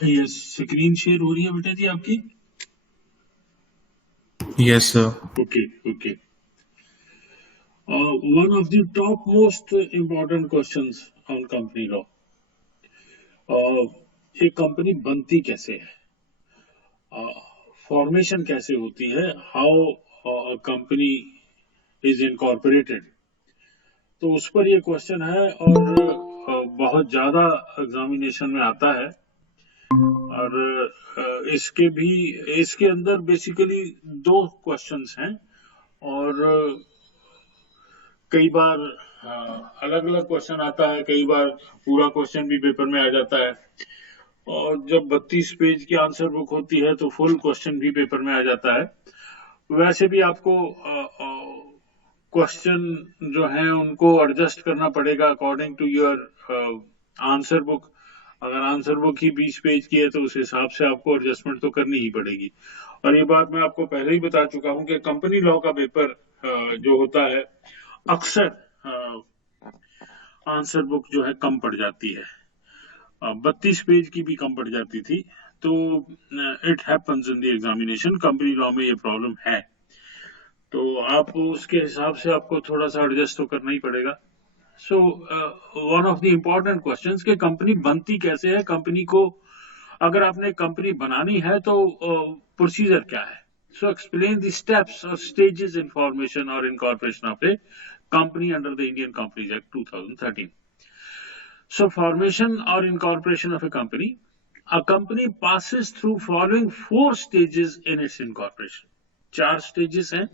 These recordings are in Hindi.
यस, स्क्रीन शेयर हो रही है बेटा जी आपकी? Yes, sir. Okay okay. One of the top most important questions on company law, एक कंपनी बनती कैसे है, फॉर्मेशन कैसे होती है, हाउ कंपनी इज इनकॉर्पोरेटेड। तो उस पर ये क्वेश्चन है और बहुत ज्यादा एग्जामिनेशन में आता है। और इसके अंदर बेसिकली दो क्वेश्चंस हैं। और कई बार अलग अलग क्वेश्चन आता है, कई बार पूरा क्वेश्चन भी पेपर में आ जाता है। और जब 32 पेज की आंसर बुक होती है तो फुल क्वेश्चन भी पेपर में आ जाता है। वैसे भी आपको क्वेश्चन जो हैं उनको एडजस्ट करना पड़ेगा according to your answer book. अगर आंसर बुक ही 20 पेज की है तो उस हिसाब से आपको एडजस्टमेंट तो करनी ही पड़ेगी। और ये बात मैं आपको पहले ही बता चुका हूं कि कंपनी लॉ का पेपर जो होता है अक्सर आंसर बुक जो है कम पड़ जाती है, 32 पेज की भी कम पड़ जाती थी। तो it happens in the examination, company law में ये प्रॉब्लम है। तो आप उसके हिसाब से आपको थोड़ा सा एडजस्ट तो करना ही पड़ेगा। So one of the important questions कि कंपनी बनती कैसे है, कंपनी को अगर आपने कंपनी बनानी है तो प्रोसीजर क्या है। सो एक्सप्लेन द स्टेप्स और स्टेजेस इन फॉर्मेशन और incorporation of A company under the Indian Companies Act 2013. So, formation or incorporation of a company passes through following four stages in its incorporation. चार stages हैं: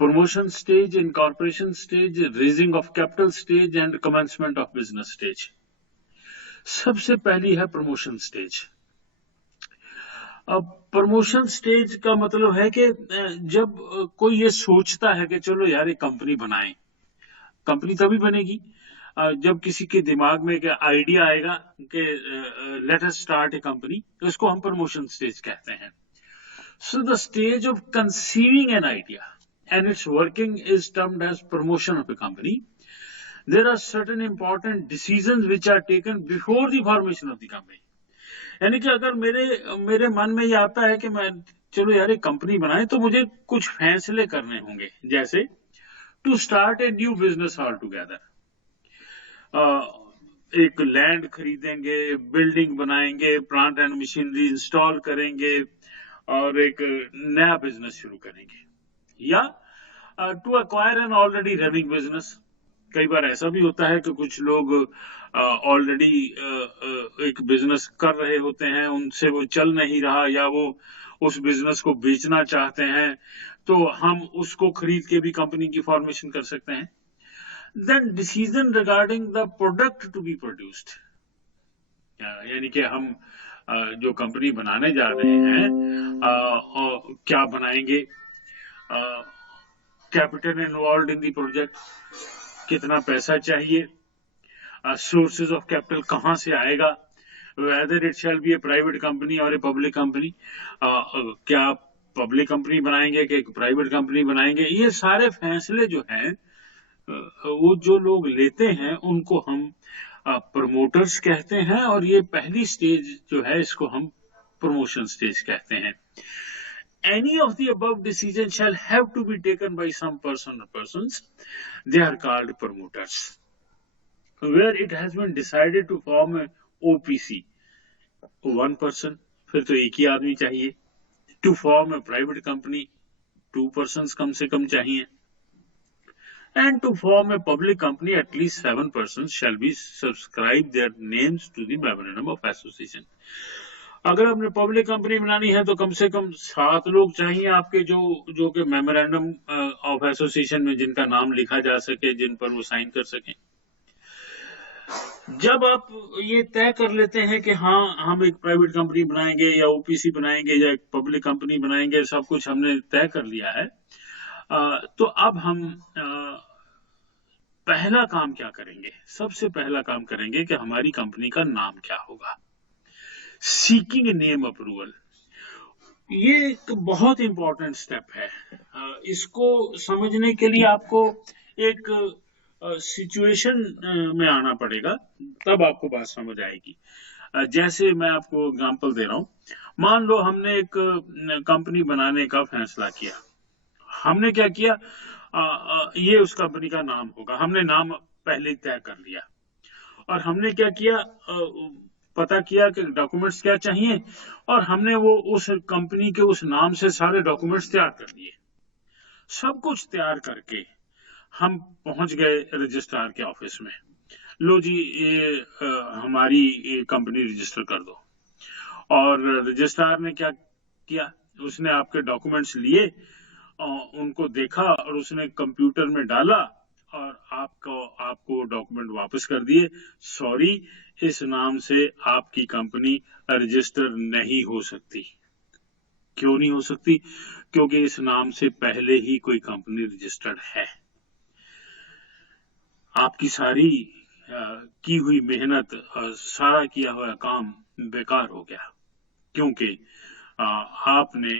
promotion stage, incorporation stage, raising of capital stage and commencement of business stage. सबसे पहली है promotion stage। अब प्रमोशन स्टेज का मतलब है कि जब कोई ये सोचता है कि चलो यार एक कंपनी बनाएं। कंपनी तभी बनेगी जब किसी के दिमाग में एक आइडिया आएगा कि let us start a company, तो इसको हम प्रमोशन स्टेज कहते हैं। So the stage of conceiving an idea and its working is termed as promotion of a company. There are certain important decisions which are taken before the formation of the company. यानी कि अगर मेरे मेरे मन में ये आता है कि मैं चलो यार एक कंपनी बनाए, तो मुझे कुछ फैसले करने होंगे, जैसे to start a new business all together, एक लैंड खरीदेंगे, बिल्डिंग बनाएंगे, प्लांट एंड मशीनरी इंस्टॉल करेंगे और एक नया बिजनेस शुरू करेंगे। या to acquire an already running business. कई बार ऐसा भी होता है कि कुछ लोग ऑलरेडी एक बिजनेस कर रहे होते हैं, उनसे वो चल नहीं रहा या वो उस बिजनेस को बेचना चाहते हैं, तो हम उसको खरीद के भी कंपनी की फॉर्मेशन कर सकते हैं। Then decision regarding the product to be produced, यानी कि हम जो कंपनी बनाने जा रहे हैं क्या बनाएंगे, capital involve in the project, कितना पैसा चाहिए, सोर्सेज ऑफ कैपिटल कहाँ से आएगा, whether it shall be A private company और ए पब्लिक कंपनी, क्या पब्लिक कंपनी बनाएंगे कि प्राइवेट कंपनी बनाएंगे। ये सारे फैसले जो हैं वो जो लोग लेते हैं उनको हम प्रमोटर्स कहते हैं, और ये पहली स्टेज जो है इसको हम प्रमोशन स्टेज कहते हैं। Any of the above decisions shall have to be taken by some person or persons. They are called promoters. Where it has been decided to form a OPC, one person, फिर तो एक ही आदमी चाहिए। To form a private company, two persons कम से कम चाहिए। And to form a public company, at least 7 persons shall be subscribe their names to the memorandum of association. अगर आपने पब्लिक कंपनी बनानी है तो कम से कम 7 लोग चाहिए आपके, जो कि मेमोरेंडम ऑफ एसोसिएशन में जिनका नाम लिखा जा सके, जिन पर वो साइन कर सकें। जब आप ये तय कर लेते हैं कि हाँ हम एक प्राइवेट कंपनी बनाएंगे या ओपीसी बनाएंगे या एक पब्लिक कंपनी बनाएंगे, सब कुछ हमने तय कर लिया है, तो अब हम पहला काम क्या करेंगे? सबसे पहला काम करेंगे कि हमारी कंपनी का नाम क्या होगा। सीकिंग नेम अप्रूवल, ये एक बहुत इंपॉर्टेंट स्टेप है। इसको समझने के लिए आपको एक सिचुएशन में आना पड़ेगा, तब आपको बात समझ आएगी। जैसे मैं आपको एग्जांपल दे रहा हूं, मान लो हमने एक कंपनी बनाने का फैसला किया। हमने क्या किया, ये उस कंपनी का नाम होगा, हमने नाम पहले ही तय कर लिया। और हमने क्या किया, पता किया कि डॉक्यूमेंट्स क्या चाहिए, और हमने वो उस कंपनी के उस नाम से सारे डॉक्यूमेंट्स तैयार कर लिए। सब कुछ तैयार करके हम पहुंच गए रजिस्ट्रार के ऑफिस में। लो जी, ये हमारी ये कंपनी रजिस्टर कर दो। और रजिस्ट्रार ने क्या किया, उसने आपके डॉक्यूमेंट्स लिए, उनको देखा और उसने कंप्यूटर में डाला और आपको डॉक्यूमेंट वापस कर दिए। सॉरी, इस नाम से आपकी कंपनी रजिस्टर नहीं हो सकती। क्यों नहीं हो सकती? क्योंकि इस नाम से पहले ही कोई कंपनी रजिस्टर्ड है। आपकी सारी की हुई मेहनत, सारा किया हुआ काम बेकार हो गया, क्योंकि आपने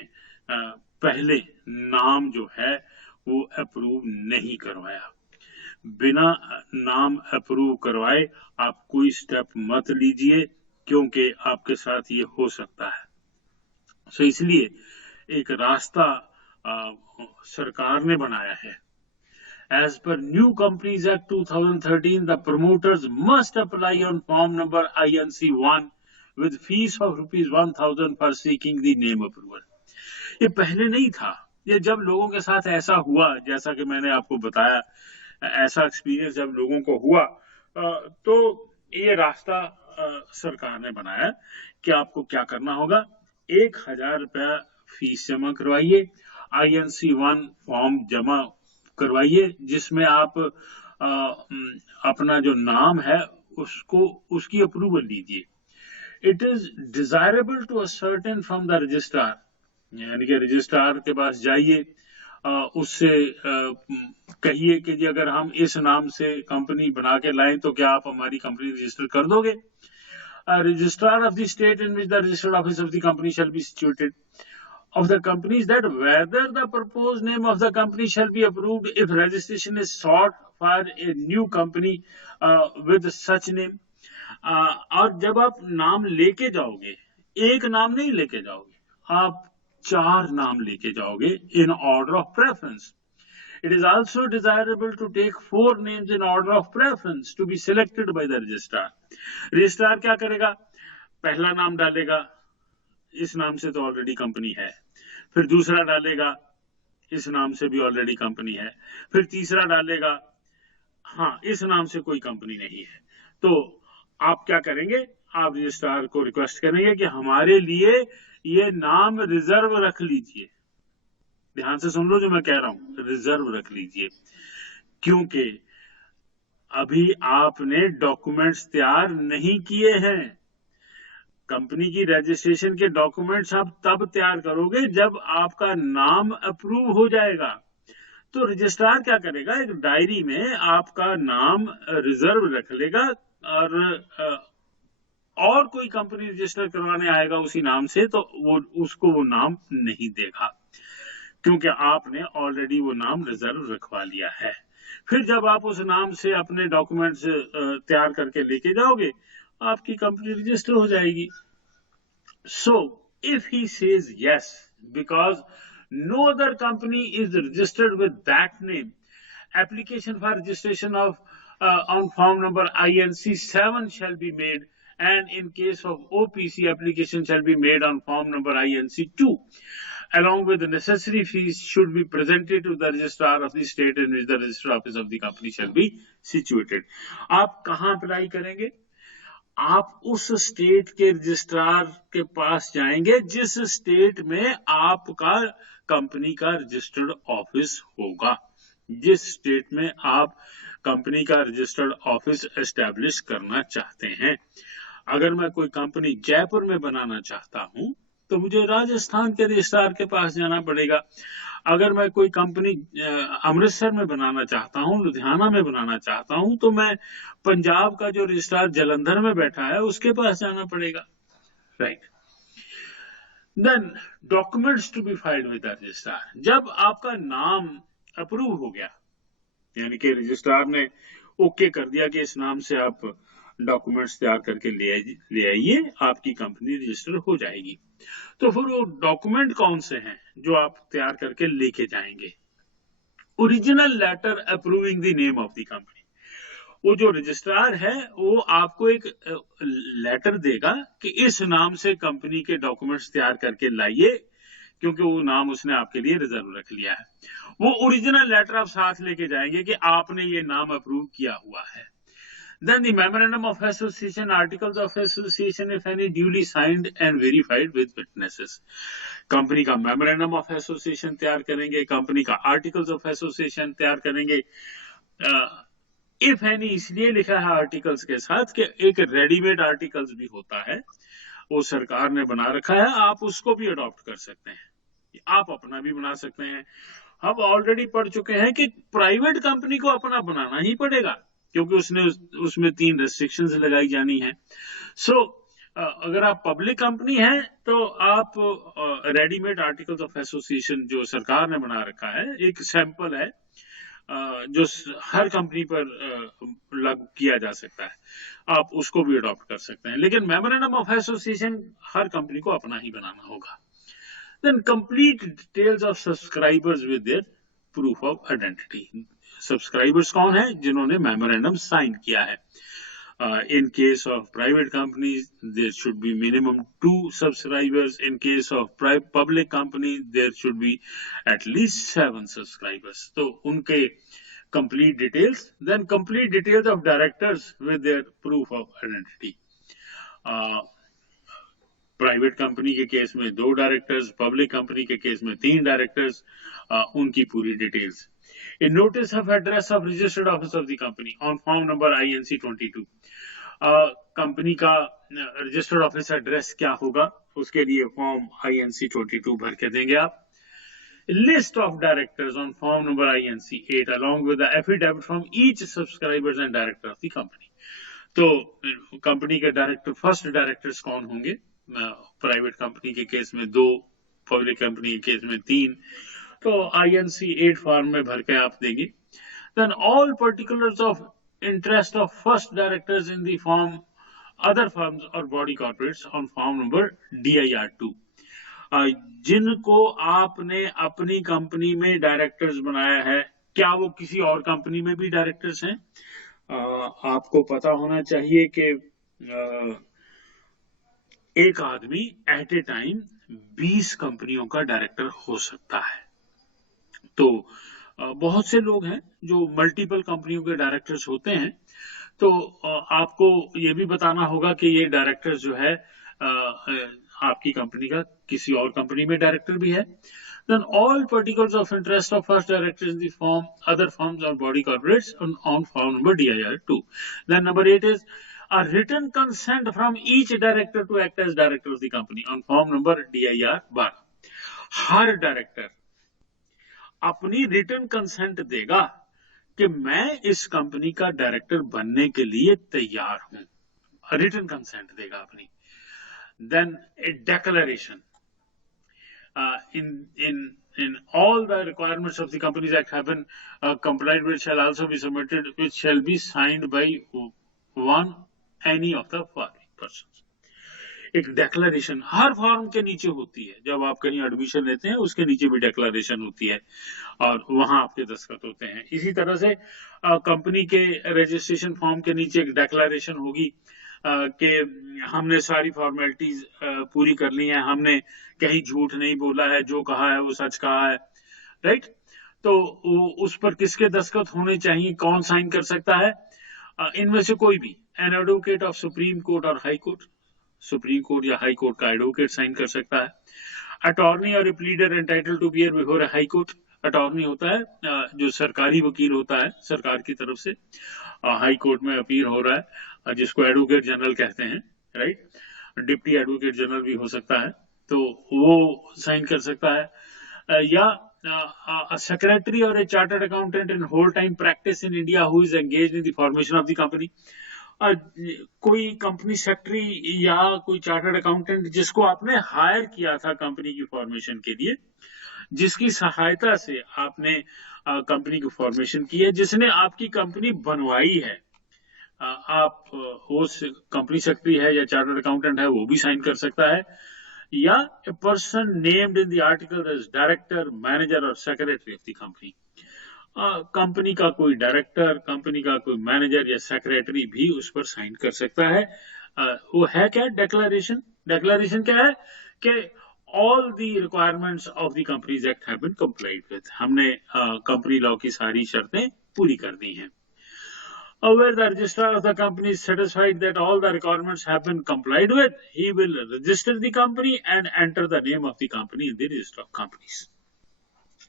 पहले नाम जो है वो अप्रूव नहीं करवाया। बिना नाम अप्रूव करवाए आप कोई स्टेप मत लीजिए, क्योंकि आपके साथ ये हो सकता है। सो इसलिए एक रास्ता सरकार ने बनाया है। As per New Companies Act 2013, the promoters must apply on form number INC1 with fees of ₹1,000 for seeking the name approval. ये पहले नहीं था। ये जब लोगों के साथ ऐसा हुआ, जैसा कि मैंने आपको बताया, ऐसा एक्सपीरियंस जब लोगों को हुआ, तो ये रास्ता सरकार ने बनाया कि आपको क्या करना होगा। 1,000 रुपया फीस जमा करवाइए, INC1 फॉर्म जमा करवाइए, जिसमें आप अपना जो नाम है उसकी अप्रूवल लीजिए। It is desirable to ascertain from the registrar, यानी कि रजिस्ट्रार के पास जाइए, उससे कहिए कि जी अगर हम इस नाम से कंपनी बना के लाएं तो क्या आप हमारी कंपनी रजिस्टर कर दोगे? Registrar of the state in which the registered office of the company shall be situated of the companies, that whether the proposed name of the company shall be approved if registration is sought for a new company with such name. और जब आप नाम लेके जाओगे, एक नाम नहीं लेके जाओगे, आप 4 नाम लेके जाओगे in order of preference. It is also desirable to take 4 names in order of preference to be selected by the registrar. registrar क्या करेगा? पहला नाम डालेगा, इस नाम से तो ऑलरेडी कंपनी है। फिर दूसरा डालेगा, इस नाम से भी ऑलरेडी कंपनी है। फिर तीसरा डालेगा, हाँ इस नाम से कोई कंपनी नहीं है। तो आप क्या करेंगे? आप रजिस्ट्रार को रिक्वेस्ट करेंगे कि हमारे लिए ये नाम रिजर्व रख लीजिए। ध्यान से सुन लो जो मैं कह रहा हूं, रिजर्व रख लीजिए, क्योंकि अभी आपने डॉक्यूमेंट्स तैयार नहीं किए हैं। कंपनी की रजिस्ट्रेशन के डॉक्यूमेंट्स आप तब तैयार करोगे जब आपका नाम अप्रूव हो जाएगा। तो रजिस्ट्रार क्या करेगा, एक डायरी में आपका नाम रिजर्व रख लेगा, और कोई कंपनी रजिस्टर करवाने आएगा उसी नाम से तो उसको वो नाम नहीं देगा, क्योंकि आपने ऑलरेडी वो नाम रिजर्व रखवा लिया है। फिर जब आप उस नाम से अपने डॉक्यूमेंट्स तैयार करके लेके जाओगे, आपकी कंपनी रजिस्टर हो जाएगी। So if he says yes, because no other company is registered with that name, application for registration of on form number INC7 shall be made, and in case of OPC, application shall be made on form number INC2, along with the necessary fees should be presented to the registrar of the state in which the registered office of the company shall be situated. आप कहाँ अप्लाई करेंगे? आप उस स्टेट के रजिस्ट्रार के पास जाएंगे जिस स्टेट में आपका कंपनी का रजिस्टर्ड ऑफिस होगा। जिस स्टेट में आप कंपनी का रजिस्टर्ड ऑफिस एस्टैब्लिश करना चाहते हैं। अगर मैं कोई कंपनी जयपुर में बनाना चाहता हूं तो मुझे राजस्थान के रजिस्ट्रार के पास जाना पड़ेगा। अगर मैं कोई कंपनी अमृतसर में बनाना चाहता हूं, लुधियाना में बनाना चाहता हूं, तो मैं पंजाब का जो रजिस्ट्रार जलंधर में बैठा है उसके पास जाना पड़ेगा। Right. Then documents to be filed with the registrar. जब आपका नाम अप्रूव हो गया, यानी कि रजिस्ट्रार ने ओके कर दिया कि इस नाम से आप डॉक्यूमेंट्स तैयार करके ले आइए, आपकी कंपनी रजिस्टर हो जाएगी। तो फिर वो डॉक्यूमेंट कौन से हैं जो आप तैयार करके लेके जाएंगे? Original letter approving the name of the company. वो जो रजिस्ट्रार है वो आपको एक लेटर देगा कि इस नाम से कंपनी के डॉक्यूमेंट्स तैयार करके लाइए, क्योंकि वो नाम उसने आपके लिए रिजर्व रख लिया है। वो ओरिजिनल लेटर आप साथ लेके जाएंगे कि आपने ये नाम अप्रूव किया हुआ है। Then the memorandum of association, articles of association, if any, duly signed and verified with witnesses. Company का मेमोरेंडम ऑफ एसोसिएशन तैयार करेंगे, कंपनी का आर्टिकल्स ऑफ एसोसिएशन तैयार करेंगे। इफ एनी इसलिए लिखा है आर्टिकल्स के साथ कि एक रेडीमेड आर्टिकल्स भी होता है, वो सरकार ने बना रखा है, आप उसको भी अडॉप्ट कर सकते हैं, आप अपना भी बना सकते हैं। हम ऑलरेडी पढ़ चुके हैं कि प्राइवेट कंपनी को अपना बनाना ही पड़ेगा, क्योंकि उसमें 3 रेस्ट्रिक्शंस लगाई जानी है। सो अगर आप पब्लिक कंपनी है तो आप रेडीमेड आर्टिकल्स ऑफ एसोसिएशन जो सरकार ने बना रखा है, एक सैंपल है जो हर कंपनी पर लागू किया जा सकता है, आप उसको भी अडॉप्ट कर सकते हैं। लेकिन मेमोरेंडम ऑफ एसोसिएशन हर कंपनी को अपना ही बनाना होगा। Then complete details of subscribers with their proof of identity. Subscribers कौन है? जिन्होंने मेमोरेंडम साइन किया है। In case of private companies, there should be minimum 2 subscribers. In case of public companies, there should be at least 7 subscribers. So, unke complete details. Then complete details of directors with their proof of identity. Private company के केस में 2 डायरेक्टर्स, पब्लिक कंपनी के केस में 3 डायरेक्टर्स, उनकी पूरी details. A notice of address of registered office of the company on form number INC 22. Company का रजिस्टर्ड ऑफिस एड्रेस क्या होगा, उसके लिए फॉर्म INC 22 भर के देंगे आप। List of directors on form number INC 8 along with the affidavit from each subscribers and director of the company. तो कंपनी के डायरेक्टर, फर्स्ट डायरेक्टर्स कौन होंगे? प्राइवेट कंपनी के केस में 2, पब्लिक कंपनी के केस में 3, तो INC 8 फॉर्म में भर के आप देंगे। Then all particulars of interest of first directors in the form other firms और body corporates on form number DIR 2। जिनको आपने अपनी कंपनी में डायरेक्टर्स बनाया है, क्या वो किसी और कंपनी में भी डायरेक्टर्स हैं? आपको पता होना चाहिए कि एक आदमी एट ए टाइम 20 कंपनियों का डायरेक्टर हो सकता है। तो बहुत से लोग हैं जो मल्टीपल कंपनियों के डायरेक्टर्स होते हैं, तो आपको ये भी बताना होगा कि ये डायरेक्टर जो है आपकी कंपनी का किसी और कंपनी में डायरेक्टर भी है। Then all particulars of interest of first director in the form, other firms or body corporates on form number DIR 2. Then number 8 is a written consent from each director to act as director of the company on form number DIR 12. Her director अपनी रिटर्न कंसेंट देगा कि मैं इस कंपनी का डायरेक्टर बनने के लिए तैयार हूं, रिटर्न कंसेंट देगा अपनी। Then a declaration in all the requirements of the Companies Act have been complied with shall also be submitted, which shall be signed by any of the following persons. एक डेक्लेरेशन हर फॉर्म के नीचे होती है, जब आप कहीं एडमिशन लेते हैं उसके नीचे भी डेक्लेरेशन होती है और वहां आपके दस्तखत होते हैं। इसी तरह से कंपनी के रजिस्ट्रेशन फॉर्म के नीचे एक डेक्लेरेशन होगी कि हमने सारी फॉर्मेलिटीज पूरी कर ली हैं, हमने कहीं झूठ नहीं बोला है, जो कहा है वो सच कहा है, राइट। तो उस पर किसके दस्तखत होने चाहिए, कौन साइन कर सकता है? इनमें से कोई भी, an advocate of Supreme Court और हाई कोर्ट, सुप्रीम कोर्ट या हाई कोर्ट का एडवोकेट साइन कर सकता है। अटॉर्नी और a pleader entitled to bear before High Court. Attorney होता है जो सरकारी वकील होता है सरकार की तरफ से, हाई कोर्ट में अपील हो रहा है, जिसको एडवोकेट जनरल कहते हैं, राइट। डिप्टी एडवोकेट जनरल भी हो सकता है, तो वो साइन कर सकता है। या सेक्रेटरी और a chartered accountant in whole time practice in India who is engaged in the formation of the company. कोई कंपनी सेक्रेटरी या कोई चार्टर्ड अकाउंटेंट जिसको आपने हायर किया था कंपनी की फॉर्मेशन के लिए, जिसकी सहायता से आपने कंपनी की फॉर्मेशन की है, जिसने आपकी कंपनी बनवाई है, आप वो कंपनी सेक्रेटरी है या चार्टर्ड अकाउंटेंट है वो भी साइन कर सकता है, या a person named in the article as director, manager और secretary of the company. Company का कोई डायरेक्टर, कंपनी का कोई मैनेजर या सेक्रेटरी भी उस पर साइन कर सकता है। वो है क्या डिक्लेरेशन? डिक्लेरेशन क्या है कि all the requirements of the companies act have been complied with, हमने कंपनी लॉ की सारी शर्तें पूरी कर दी हैं। Where the registrar of the company is satisfied that all the requirements have been complied with, he will register the company and enter the name of the company in the register of companies.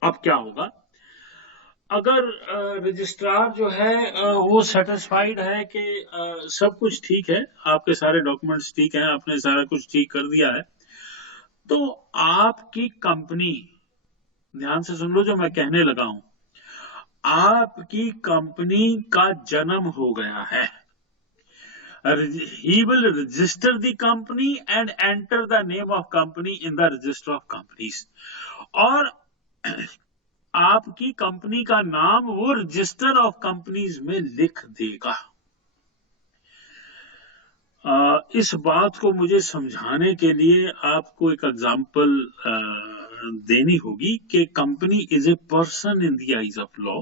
अब क्या होगा, अगर रजिस्ट्रार जो है वो सेटिस्फाइड है कि सब कुछ ठीक है, आपके सारे डॉक्यूमेंट्स ठीक हैं, आपने सारा कुछ ठीक कर दिया है, तो आपकी कंपनी, ध्यान से सुन लो जो मैं कहने लगा हूं, आपकी कंपनी का जन्म हो गया है। He will register the company and enter the name of company in the register of companies. और आपकी कंपनी का नाम वो रजिस्टर ऑफ कंपनीज में लिख देगा। इस बात को मुझे समझाने के लिए आपको एक एग्जांपल देनी होगी कि company is a person in the eyes of law,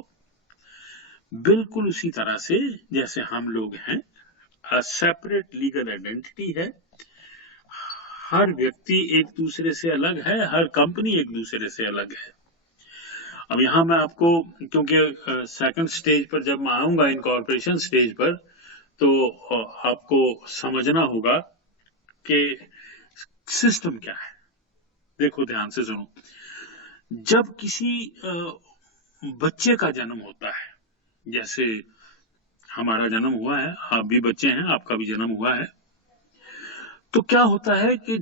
बिल्कुल उसी तरह से जैसे हम लोग हैं, सेपरेट लीगल आइडेंटिटी है। हर व्यक्ति एक दूसरे से अलग है, हर कंपनी एक दूसरे से अलग है। अब यहां मैं आपको, क्योंकि सेकंड स्टेज पर जब मैं आऊंगा इनकॉर्पोरेशन स्टेज पर, तो आपको समझना होगा कि सिस्टम क्या है। देखो ध्यान से सुनो, जब किसी बच्चे का जन्म होता है, जैसे हमारा जन्म हुआ है, आप भी बच्चे हैं, आपका भी जन्म हुआ है, तो क्या होता है कि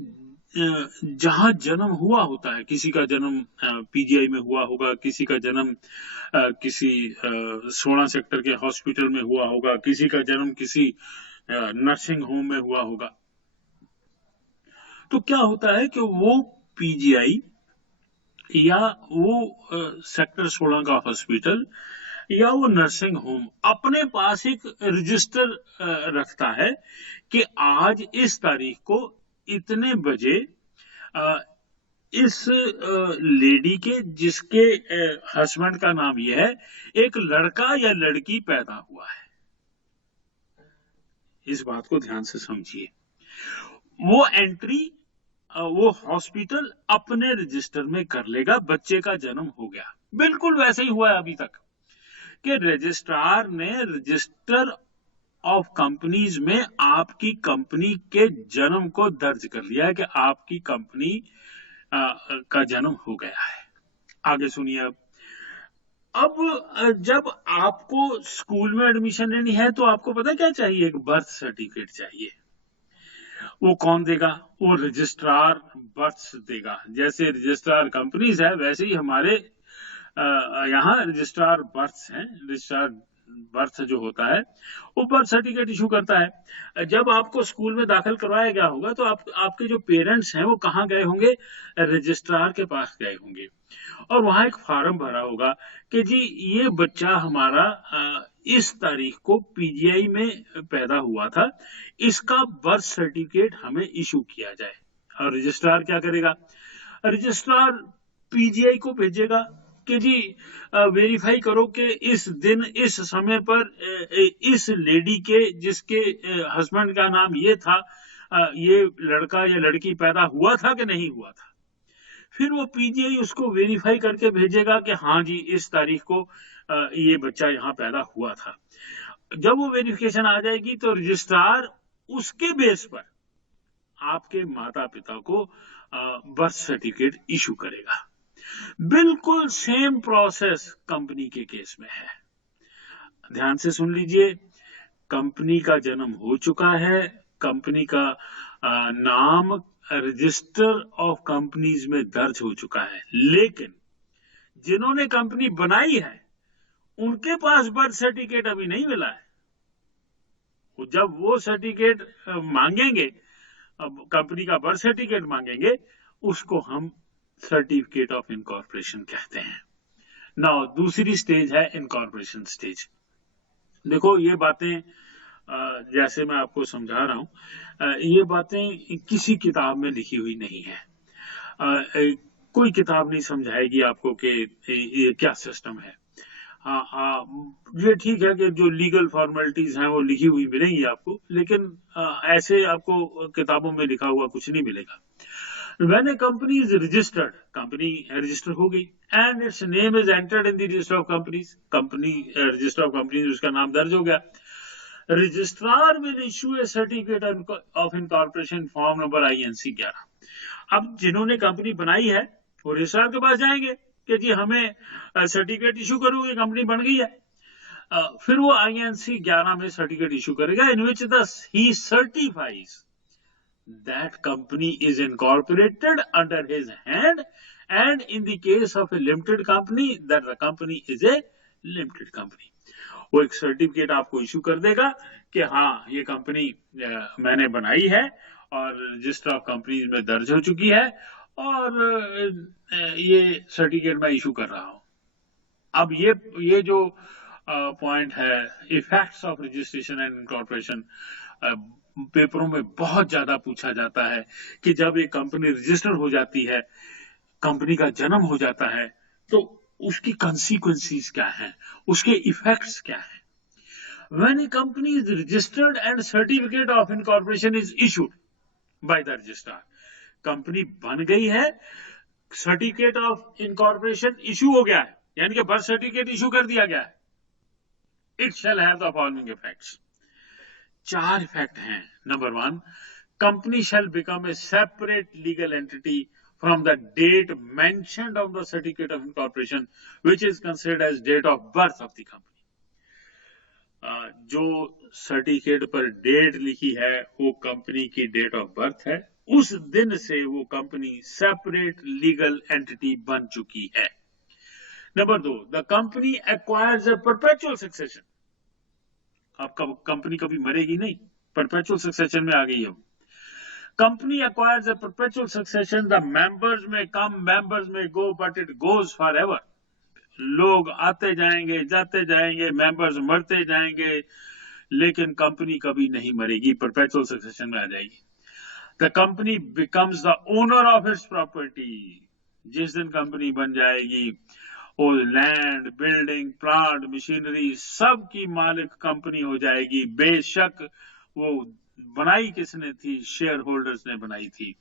जहां जन्म हुआ होता है, किसी का जन्म पीजीआई में हुआ होगा, किसी का जन्म किसी 16 सेक्टर के हॉस्पिटल में हुआ होगा, किसी का जन्म किसी नर्सिंग होम में हुआ होगा, तो क्या होता है कि वो पीजीआई या वो सेक्टर 16 का हॉस्पिटल या वो नर्सिंग होम अपने पास एक रजिस्टर रखता है कि आज इस तारीख को इतने बजे इस लेडी के, जिसके हस्बैंड का नाम ये है, एक लड़का या लड़की पैदा हुआ है। इस बात को ध्यान से समझिए। वो एंट्री वो हॉस्पिटल अपने रजिस्टर में कर लेगा, बच्चे का जन्म हो गया। बिल्कुल वैसे ही हुआ है अभी तक कि रजिस्ट्रार ने रजिस्टर ऑफ कंपनीज में आपकी कंपनी के जन्म को दर्ज कर लिया है कि आपकी कंपनी का जन्म हो गया है। आगे सुनिए। अब जब आपको स्कूल में एडमिशन लेनी है तो आपको पता क्या चाहिए? एक बर्थ सर्टिफिकेट चाहिए। वो कौन देगा? वो रजिस्ट्रार बर्थ देगा। जैसे रजिस्ट्रार कंपनीज है, वैसे ही हमारे यहाँ रजिस्ट्रार बर्थ हैं। रजिस्ट्रार बर्थ जो होता है वो बर्थ सर्टिफिकेट इशू करता है। जब आपको स्कूल में दाखिल करवाया गया होगा तो आपके जो पेरेंट्स हैं वो कहाँ गए होंगे? रजिस्ट्रार के पास गए होंगे और वहां एक फॉर्म भरा होगा कि जी ये बच्चा हमारा इस तारीख को पीजीआई में पैदा हुआ था, इसका बर्थ सर्टिफिकेट हमें इशू किया जाए। और रजिस्ट्रार क्या करेगा? रजिस्ट्रार पीजीआई को भेजेगा कि जी वेरीफाई करो कि इस दिन इस समय पर इस लेडी के, जिसके हस्बैंड का नाम ये था, ये लड़का या लड़की पैदा हुआ था कि नहीं हुआ था। फिर वो पीजीआई उसको वेरीफाई करके भेजेगा कि हाँ जी इस तारीख को ये बच्चा यहाँ पैदा हुआ था। जब वो वेरिफिकेशन आ जाएगी तो रजिस्ट्रार उसके बेस पर आपके माता पिता को बर्थ सर्टिफिकेट इशू करेगा। बिल्कुल सेम प्रोसेस कंपनी के केस में है। ध्यान से सुन लीजिए, कंपनी का जन्म हो चुका है, कंपनी का नाम रजिस्टर ऑफ कंपनीज में दर्ज हो चुका है, लेकिन जिन्होंने कंपनी बनाई है उनके पास बर्थ सर्टिफिकेट अभी नहीं मिला है। जब वो सर्टिफिकेट मांगेंगे, कंपनी का बर्थ सर्टिफिकेट मांगेंगे, उसको हम सर्टिफिकेट ऑफ इनकॉर्पोरेशन कहते हैं। नाउ दूसरी स्टेज है इनकॉर्पोरेशन स्टेज। देखो ये बातें जैसे मैं आपको समझा रहा हूँ, ये बातें किसी किताब में लिखी हुई नहीं है। कोई किताब नहीं समझाएगी आपको कि ये क्या सिस्टम है। हाँ हाँ, ये ठीक है कि जो लीगल फॉर्मेलिटीज हैं वो लिखी हुई मिलेंगी आपको, लेकिन ऐसे आपको किताबों में लिखा हुआ कुछ नहीं मिलेगा। When a company is registered, company register हो गई, and its name is entered in the register of companies, company register of companies उसका नाम दर्ज हो गया, registrar will issue a certificate of incorporation form number INC 11। अब जिन्होंने कंपनी बनाई है वो रजिस्ट्रार के पास जाएंगे कि जी हमें सर्टिफिकेट इशू करो, ये कंपनी बन गई है। फिर वो INC 11 में सर्टिफिकेट इशू करेगा, इन विच ही certifies that company is incorporated under his hand, and in the case of a limited company that the company is a limited company। वो एक सर्टिफिकेट आपको इशू कर देगा कि हाँ ये कंपनी मैंने बनाई है और रजिस्टर ऑफ कंपनीज में दर्ज हो चुकी है, और ये सर्टिफिकेट मैं इशू कर रहा हूं। अब ये जो पॉइंट है, effects of registration and incorporation, पेपरों में बहुत ज्यादा पूछा जाता है कि जब एक कंपनी रजिस्टर हो जाती है, कंपनी का जन्म हो जाता है, तो उसकी कंसीक्वेंसेस क्या हैं, उसके इफेक्ट्स क्या हैं। When a company is registered and certificate of incorporation is issued by the registrar, company बन गई है, सर्टिफिकेट ऑफ इनकॉर्पोरेशन इशू हो गया है, यानी कि बर्थ सर्टिफिकेट इशू कर दिया गया है, it shall have the following effects. 4 effect हैं। Number 1, company shall become a separate legal entity from the date mentioned on the certificate of incorporation, which is considered as date of birth of the company। जो सर्टिफिकेट पर डेट लिखी है वो कंपनी की डेट ऑफ बर्थ है, उस दिन से वो कंपनी सेपरेट लीगल एंटिटी बन चुकी है। Number 2, the company acquires a perpetual succession. आपका कंपनी कभी मरेगी नहीं, परपेचुअल सक्सेशन में आ गई है। Company acquires a perpetual succession, the members may come, members may go, but it goes for ever. लोग आते जाएंगे, जाते जाएंगे, मेंबर्स मरते जाएंगे, लेकिन कंपनी कभी नहीं मरेगी, परपेचुअल सक्सेशन में आ जाएगी। The company becomes the owner of its property. जिस दिन कंपनी बन जाएगी, वो लैंड, बिल्डिंग, प्लांट, मशीनरी सब की मालिक कंपनी हो जाएगी, बेशक वो बनाई किसने थी, शेयर होल्डर्स ने बनाई थी।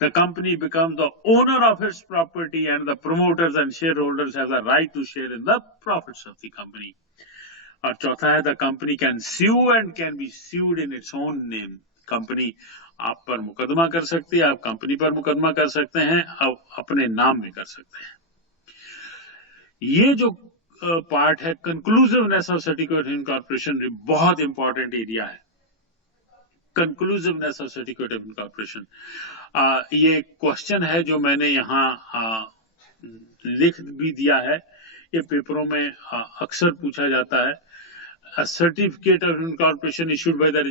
The company becomes the owner of its property and the promoters and shareholders have the right to share in the profits of the company। और चौथा है, the company can sue and can be sued in its own name। Company आप पर मुकदमा कर सकती है, आप कंपनी पर मुकदमा कर सकते हैं, आप अपने नाम में कर सकते हैं। ये जो पार्ट है कंक्लूसिवनेस ऑफ सर्टिफिकेट ऑफ इनकॉर्पोरेशन, बहुत इंपॉर्टेंट एरिया है। कंक्लूसिवनेस ऑफ सर्टिफिकेट ऑफ इनकॉर्पोरेशन, ये क्वेश्चन है जो मैंने यहाँ लिख भी दिया है, ये पेपरों में अक्सर पूछा जाता है। A certificate of incorporation issued by the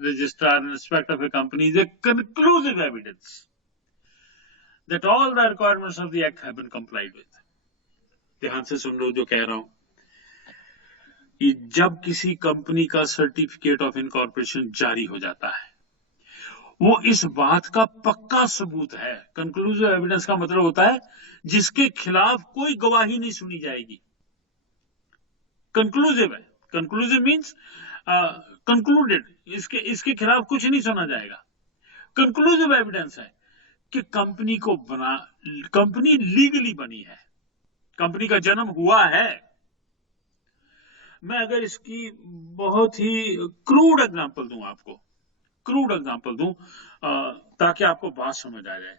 registrar in respect of a company is a conclusive evidence that all the requirements of the act have been complied with। ध्यान से सुन लो जो कह रहा हूं, जब किसी कंपनी का सर्टिफिकेट ऑफ इनकॉर्पोरेशन जारी हो जाता है, वो इस बात का पक्का सबूत है। कंक्लूसिव एविडेंस का मतलब होता है जिसके खिलाफ कोई गवाही नहीं सुनी जाएगी। कंक्लूसिव है, कंक्लूसिव मींस कंक्लूडेड, इसके खिलाफ कुछ नहीं सुना जाएगा। कंक्लूसिव एविडेंस है कि कंपनी लीगली बनी है, कंपनी का जन्म हुआ है। मैं अगर इसकी बहुत ही क्रूड एग्जांपल दूं आपको, ताकि आपको बात समझ आ जाए।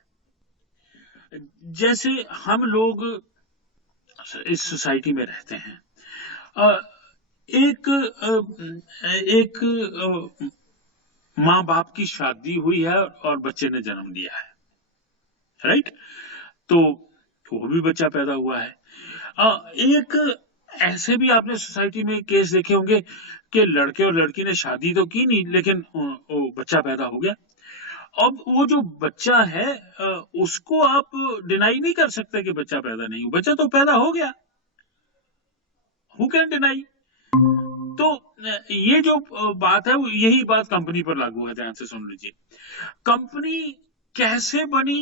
जैसे हम लोग इस सोसाइटी में रहते हैं, एक माँ बाप की शादी हुई है और बच्चे ने जन्म दिया है, राइट? तो वो भी बच्चा पैदा हुआ है। एक ऐसे भी आपने सोसाइटी में केस देखे होंगे कि लड़के और लड़की ने शादी तो की नहीं, लेकिन वो बच्चा पैदा हो गया। अब वो जो बच्चा है उसको आप डिनाई नहीं कर सकते कि बच्चा पैदा नहीं हुआ, बच्चा तो पैदा हो गया, हु कैन डिनाई। तो ये जो बात है वो यही बात कंपनी पर लागू है। ध्यान से सुन लीजिए, कंपनी कैसे बनी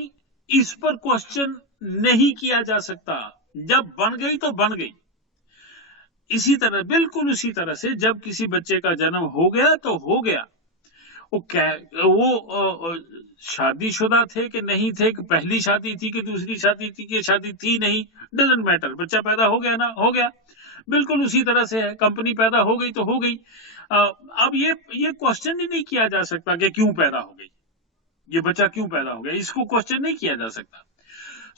इस पर क्वेश्चन नहीं किया जा सकता। जब बन गई तो बन गई। इसी तरह, बिल्कुल उसी तरह से जब किसी बच्चे का जन्म हो गया तो हो गया। वो शादीशुदा थे कि नहीं थे, कि पहली शादी थी कि दूसरी शादी थी कि शादी थी नहीं, डजंट मैटर। बच्चा पैदा हो गया ना, हो गया। बिल्कुल उसी तरह से है, कंपनी पैदा हो गई तो हो गई। अब ये क्वेश्चन ही नहीं किया जा सकता कि क्यों पैदा हो गई, ये बच्चा क्यों पैदा हो गया, इसको क्वेश्चन नहीं किया जा सकता।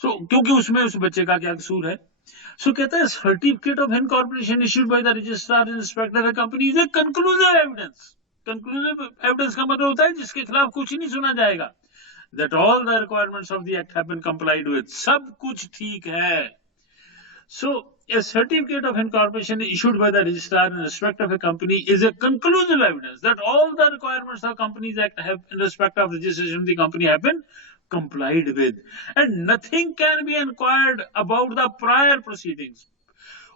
क्योंकि उसमें उस बच्चे का क्या कसूर है। कहता है certificate of incorporation issued by the registrar and inspector of company is a conclusive evidence. Conclusive evidence का मतलब होता है जिसके खिलाफ कुछ ही नहीं सुना जाएगा। That all the requirements of the act have been complied with. सब कुछ ठीक है। So a certificate of incorporation issued by the registrar in respect of a company is a conclusive evidence that all the requirements of Companies Act have in respect of registration of the company have been complied with, and nothing can be inquired about the prior proceedings.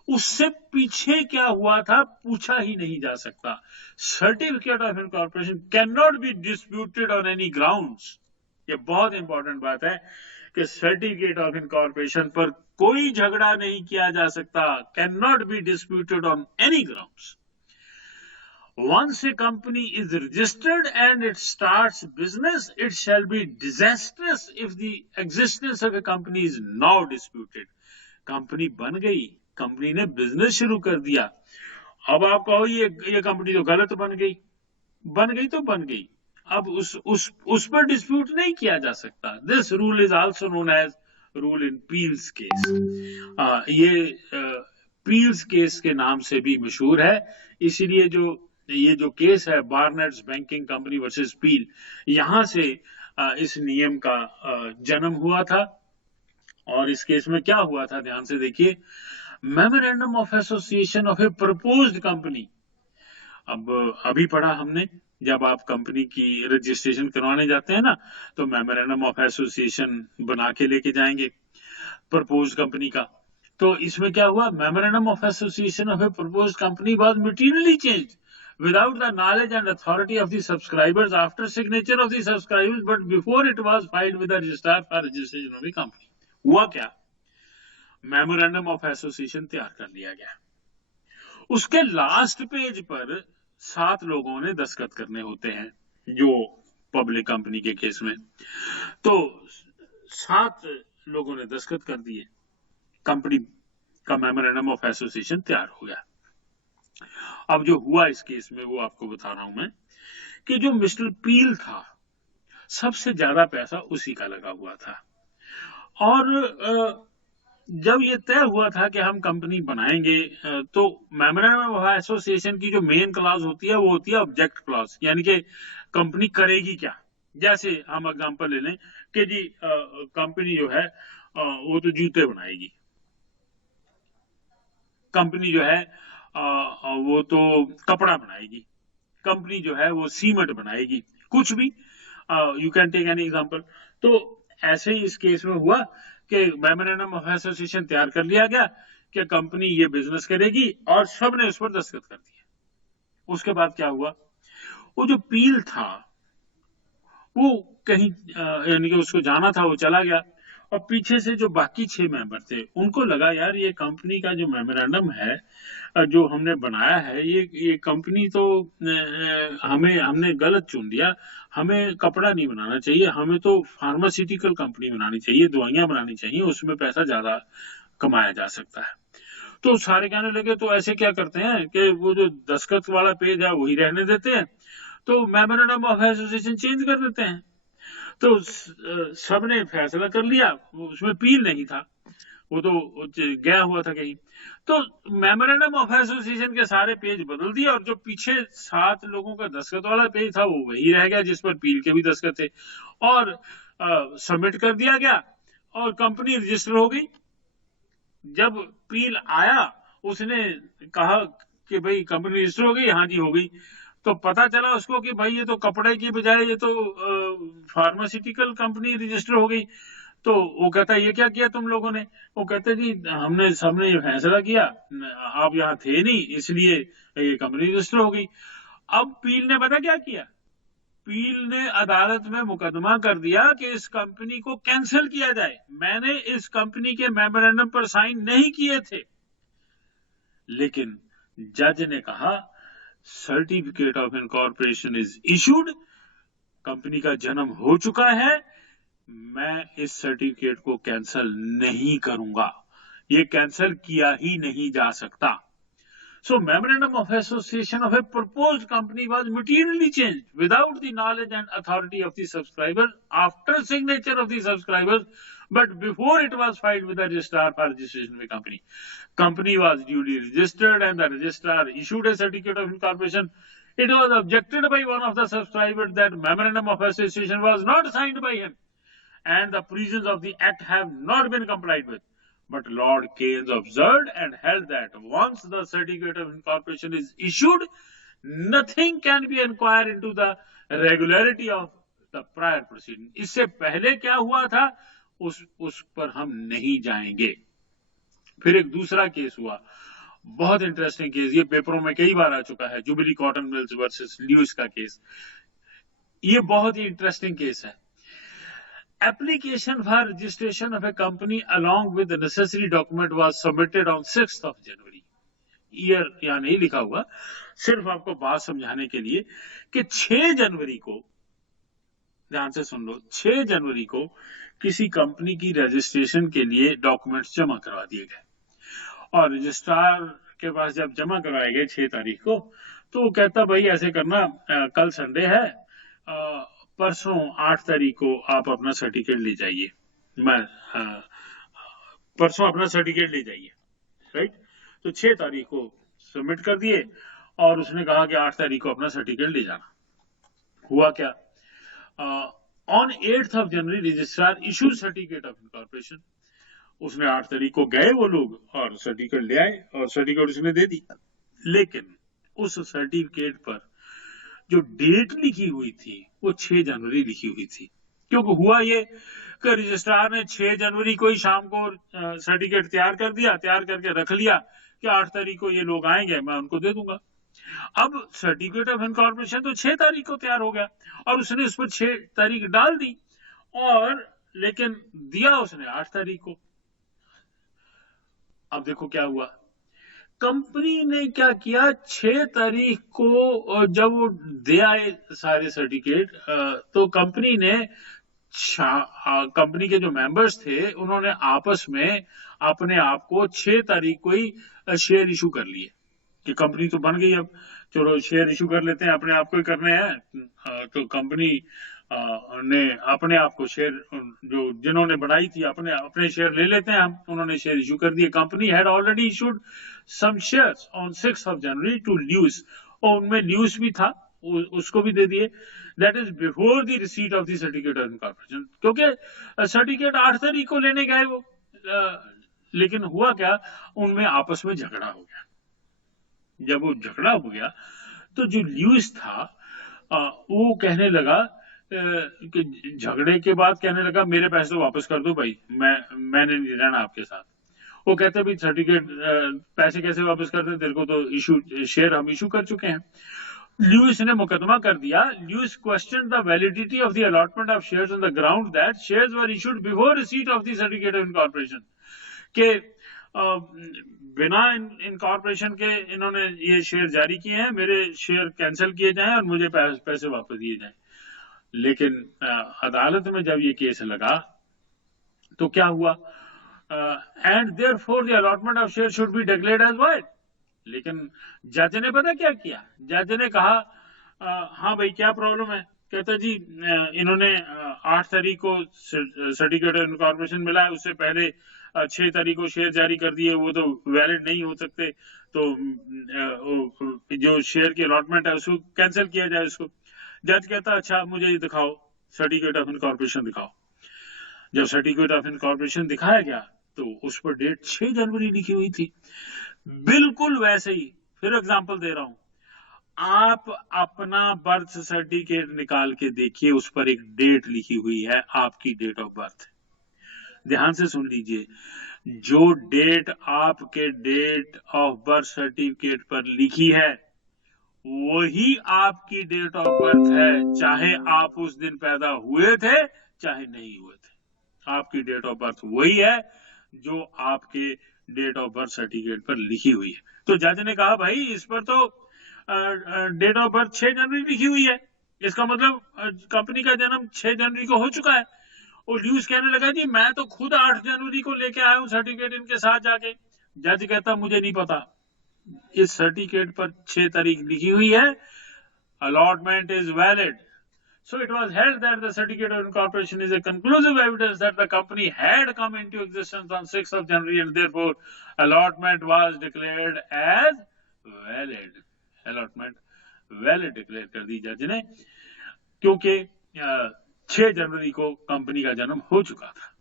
उससे पीछे क्या हुआ था पूछा ही नहीं जा सकता। Certificate of incorporation can not be disputed on any grounds. ये बहुत इंपॉर्टेंट बात है कि सर्टिफिकेट ऑफ इनकॉर्पोरेशन पर कोई झगड़ा नहीं किया जा सकता, can not be disputed on any grounds. Once a company is registered and it starts business, it shall be disastrous if the existence of a company is now disputed. Company बन गई, कंपनी ने बिजनेस शुरू कर दिया, अब आप कहो ये कंपनी तो गलत बन गई तो बन गई, अब उस पर डिस्प्यूट नहीं किया जा सकता। This rule is also known as rule in Peel's case. ये पील्स केस के नाम से भी मशहूर है। इसीलिए ये जो केस है बार्नेट्स बैंकिंग कंपनी वर्सेस पील, यहां से इस नियम का जन्म हुआ था। और इस केस में क्या हुआ था, ध्यान से देखिए। Memorandum of association of A proposed company. अब अभी पढ़ा हमने, जब आप कंपनी की रजिस्ट्रेशन करवाने जाते हैं ना, तो मेमोरेंडम ऑफ एसोसिएशन बना के लेके जाएंगे प्रपोज्ड कंपनी का। तो इसमें क्या हुआ, memorandum of association of A proposed company was materially changed without the knowledge and authority of the subscribers after signature of the subscribers, but before it was filed with the registrar for registration of the company. हुआ क्या, मेमोरेंडम ऑफ एसोसिएशन तैयार कर लिया गया, उसके लास्ट पेज पर 7 लोगों ने दस्तखत करने होते हैं, जो पब्लिक कंपनी के केस में। तो 7 लोगों ने दस्तखत कर दिए, कंपनी का मेमोरेंडम ऑफ एसोसिएशन तैयार हो गया। अब जो हुआ इस केस में वो आपको बता रहा हूं मैं, कि जो मिस्टर पील था, सबसे ज्यादा पैसा उसी का लगा हुआ था। और जब ये तय हुआ था कि हम कंपनी बनाएंगे, तो मेमोरेंडम ऑफ एसोसिएशन की जो मेन क्लॉज होती है वो होती है ऑब्जेक्ट क्लॉज, यानी कि कंपनी करेगी क्या। जैसे हम एग्जांपल ले लें कि जी कंपनी जो है वो तो जूते बनाएगी, कंपनी जो है वो तो कपड़ा बनाएगी, कंपनी जो है वो सीमेंट बनाएगी, कुछ भी, you can take any example. तो ऐसे ही इस केस में हुआ कि मेमोरेंडम ऑफ एसोसिएशन तैयार कर लिया गया कि कंपनी ये बिजनेस करेगी, और सबने उस पर दस्तखत कर दिए। उसके बाद क्या हुआ, वो जो पील था वो कहीं यानी कि उसको जाना था, वो चला गया, और पीछे से जो बाकी 6 मेंबर थे उनको लगा यार ये कंपनी का जो मेमोरेंडम है जो हमने बनाया है, ये कंपनी तो हमने गलत चुन लिया, हमें कपड़ा नहीं बनाना चाहिए, हमें तो फार्मास्यूटिकल कंपनी बनानी चाहिए, दवाइयां बनानी चाहिए, उसमें पैसा ज्यादा कमाया जा सकता है। तो सारे कहने लगे तो ऐसे क्या करते हैं कि वो जो दस्तखत वाला पेज है वही रहने देते हैं, तो मेमोरेंडम ऑफ एसोसिएशन चेंज कर देते हैं। तो सबने फैसला कर लिया, उसमें पील नहीं था, वो तो गया हुआ था कहीं, तो मेमोरेंडम ऑफ एसोसिएशन के सारे पेज बदल दिए, और जो पीछे 7 लोगों का दस्तखत वाला पेज था वो वही रह गया जिस पर पील के भी दस्तखत थे, और सबमिट कर दिया गया, और कंपनी रजिस्टर हो गई। जब पील आया उसने कहा कि भाई कंपनी रजिस्टर हो गई, हाँ जी हो गई। तो पता चला उसको कि भाई ये तो कपड़े की बजाय ये तो फार्मास्यूटिकल कंपनी रजिस्टर हो गई। तो वो कहता है ये क्या किया तुम लोगों ने? वो कहते जी हमने सबने ये फैसला किया, आप यहाँ थे नहीं इसलिए ये कंपनी रजिस्टर हो गई। अब पील ने पता क्या किया? पील ने अदालत में मुकदमा कर दिया कि इस कंपनी को कैंसिल किया जाए, मैंने इस कंपनी के मेमोरेंडम पर साइन नहीं किए थे। लेकिन जज ने कहा certificate of incorporation is issued, company का जन्म हो चुका है, मैं इस सर्टिफिकेट को कैंसिल नहीं करूंगा, ये कैंसिल किया ही नहीं जा सकता। So memorandum of association of a proposed company was materially changed without the knowledge and authority of the subscriber after signature of the subscribers, but before it was filed with the registrar for registration of a company. Company was duly registered and the registrar issued a certificate of incorporation. It was objected by one of the subscribers that memorandum of association was not signed by him and the provisions of the act have not been complied with. But Lord Keynes observed and held that once the certificate of incorporation is issued, nothing can be inquired into the regularity of the prior proceeding. इससे पहले क्या हुआ था उस पर हम नहीं जाएंगे। फिर एक दूसरा केस हुआ, बहुत इंटरेस्टिंग केस, ये पेपरों में कई बार आ चुका है, jubilee cotton mills versus Lewis का केस। ये बहुत ही इंटरेस्टिंग केस है। Application for registration of a company along with the necessary document was submitted on 6th of January. Year यहाँ नहीं लिखा हुआ, सिर्फ आपको बात समझाने के लिए कि 6 जनवरी को, ध्यान से सुन लो, 6 जनवरी को किसी कंपनी की रजिस्ट्रेशन के लिए डॉक्यूमेंट्स जमा करवा दिए गए और रजिस्ट्रार के पास जब जमा करवाए गए 6 तारीख को, तो वो कहता भाई ऐसे करना, कल संडे है, परसों 8 तारीख को आप अपना सर्टिफिकेट ले जाइए, परसों अपना सर्टिफिकेट ले जाइए, राइट। तो 6 तारीख को सबमिट कर दिए और उसने कहा कि 8 तारीख को अपना सर्टिफिकेट ले जाना। हुआ क्या? On 8th of January registrar issue certificate of incorporation. उसने 8 तारीख को गए वो लोग और सर्टिफिकेट ले आए और सर्टिफिकेट उसने दे दी। लेकिन उस सर्टिफिकेट पर जो डेट लिखी हुई थी वो 6 जनवरी लिखी हुई थी, क्योंकि हुआ ये कि रजिस्ट्रार ने 6 जनवरी को ही शाम को सर्टिफिकेट तैयार कर दिया, तैयार करके रख लिया कि 8 तारीख को ये लोग आएंगे, मैं उनको दे दूंगा। अब सर्टिफिकेट ऑफ इनकॉर्पोरेशन तो 6 तारीख को तैयार हो गया और उसने उस पर 6 तारीख डाल दी, और लेकिन दिया उसने 8 तारीख को। अब देखो क्या हुआ, कंपनी ने क्या किया, 6 तारीख को जब वो दे आए सारे सर्टिफिकेट, तो कंपनी ने, कंपनी के जो मेंबर्स थे उन्होंने आपस में अपने आप को 6 तारीख को ही शेयर इशू कर लिए कि कंपनी तो बन गई, अब चलो शेयर इशू कर लेते हैं, अपने आप को ही करने हैं। तो कंपनी ने अपने आप को शेयर, जो जिन्होंने बनाई थी अपने अपने शेयर ले लेते हैं हम, उन्होंने शेयर इशू कर दिए। Company had already issued some shares on 6th of January to Lewis, और उनमें ल्यूइस भी था, उसको भी दे दिए। That is before the receipt of the certificate of incorporation, क्योंकि सर्टिफिकेट 8 तारीख को लेने गए वो, लेकिन हुआ क्या, उनमें आपस में झगड़ा हो गया। जब वो झगड़ा हो गया तो जो ल्यूइस था वो कहने लगा कि झगड़े के बाद कहने लगा मेरे पैसे तो वापस कर दो भाई, मैंने नहीं रहना आपके साथ। वो कहते भी सर्टिफिकेट पैसे कैसे वापस करते हैं, तेरे को तो इशू शेयर हम इशू कर चुके हैं। ल्यूइस ने मुकदमा कर दिया। Lewis question the validity of the allotment of shares on the ground that shares were issued before receipt of the certificate of incorporation, के बिना इनकॉर्पोरेशन के इन्होंने ये शेयर जारी किए हैं, मेरे शेयर कैंसिल किए जाएं और मुझे पैसे वापस दिए जाएं। लेकिन अदालत में जब ये केस लगा तो क्या हुआ, and therefore the allotment of shares should be declared as void। लेकिन जज ने पता क्या किया, जज ने कहा हाँ भाई क्या प्रॉब्लम है, कहता जी इन्होंने 8 तारीख को सर्टिफिकेट ऑफ इनकॉर्पोरेशन मिला है, उससे पहले 6 तारीख को शेयर जारी कर दिए, वो तो वैलिड नहीं हो सकते, तो जो शेयर की अलॉटमेंट है उसको कैंसिल किया जाए उसको। जज कहता अच्छा मुझे ये दिखाओ, सर्टिफिकेट ऑफ इनकॉर्पोरेशन दिखाओ। जब सर्टिफिकेट ऑफ इनकॉर्पोरेशन दिखाया गया तो उस पर डेट 6 जनवरी लिखी हुई थी, बिल्कुल वैसे ही। फिर एग्जांपल दे रहा हूं, आप अपना बर्थ सर्टिफिकेट निकाल के देखिए, उस पर एक डेट लिखी हुई है, आपकी डेट ऑफ बर्थ। ध्यान से सुन लीजिए, जो डेट आपके डेट ऑफ बर्थ सर्टिफिकेट पर लिखी है वही आपकी डेट ऑफ बर्थ है, चाहे आप उस दिन पैदा हुए थे चाहे नहीं हुए थे। आपकी डेट ऑफ बर्थ वही है जो आपके डेट ऑफ बर्थ सर्टिफिकेट पर लिखी हुई है। तो जज ने कहा भाई इस पर तो डेट ऑफ बर्थ 6 जनवरी लिखी हुई है, इसका मतलब कंपनी का जन्म 6 जनवरी को हो चुका है। और ल्यूस कहने लगा जी मैं तो खुद 8 जनवरी को लेके आया हूं सर्टिफिकेट इनके साथ जाके। जज कहता मुझे नहीं पता, इस सर्टिफिकेट पर 6 तारीख लिखी हुई है, allotment is valid. So it was held that the certificate of incorporation is a conclusive evidence that the company had come into existence on 6th of January and therefore allotment was declared as valid. Allotment valid declare कर दी जज ने, क्योंकि 6 जनवरी को कंपनी का जन्म हो चुका था।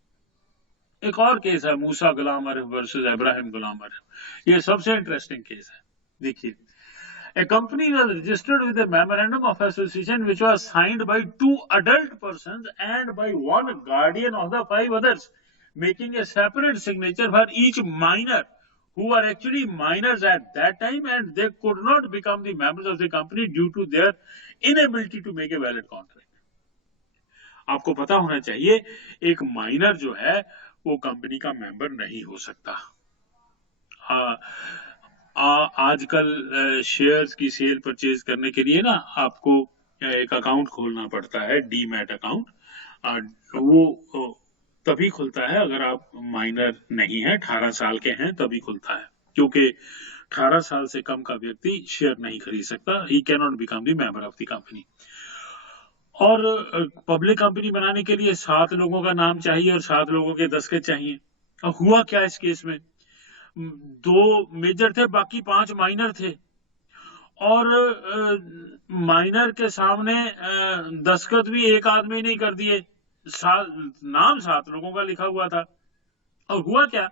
एक और केस है मूसा गुलाम आरिफ वर्सेस इब्राहिम गुलाम आरिफ। ये सबसे इंटरेस्टिंग केस है। देखिए, a company was registered with a memorandum of association which was signed by 2 adult persons and by 1 guardian of the 5 others, making a separate signature for each minor who were actually minors at that time and they could not become the members of the company due to their inability to make a valid contract. आपको पता होना चाहिए एक माइनर जो है वो कंपनी का मेंबर नहीं हो सकता। आजकल शेयर्स की सेल परचेज करने के लिए ना आपको एक अकाउंट खोलना पड़ता है, डीमैट अकाउंट। वो तभी खुलता है अगर आप माइनर नहीं है, 18 साल के हैं तभी खुलता है, क्योंकि 18 साल से कम का व्यक्ति शेयर नहीं खरीद सकता। He can not become the member of the company. और पब्लिक कंपनी बनाने के लिए 7 लोगों का नाम चाहिए और 7 लोगों के दस्तखत चाहिए। अब हुआ क्या इस केस में, 2 मेजर थे बाकी 5 माइनर थे और माइनर के सामने दस्तखत भी एक आदमी नहीं कर दिए, नाम 7 लोगों का लिखा हुआ था। और हुआ क्या,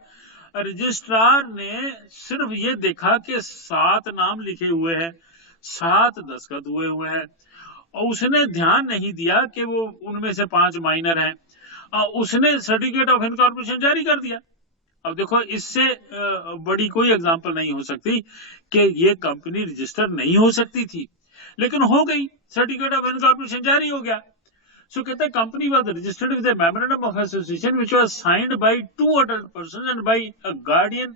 रजिस्ट्रार ने सिर्फ ये देखा कि 7 नाम लिखे हुए हैं, 7 दस्तखत हुए हैं और उसने ध्यान नहीं दिया कि वो उनमें से 5 माइनर हैं। उसने सर्टिफिकेट ऑफ इनकॉर्पोरेशन जारी कर दिया। अब देखो इससे बड़ी कोई एग्जांपल नहीं हो सकती कि ये कंपनी रजिस्टर नहीं हो सकती थी, लेकिन हो गई, सर्टिफिकेट ऑफ इनकॉर्पोरेशन जारी हो गया। सो कहते हैं company was registered with a memorandum of association which was signed by 2 adult person and by a guardian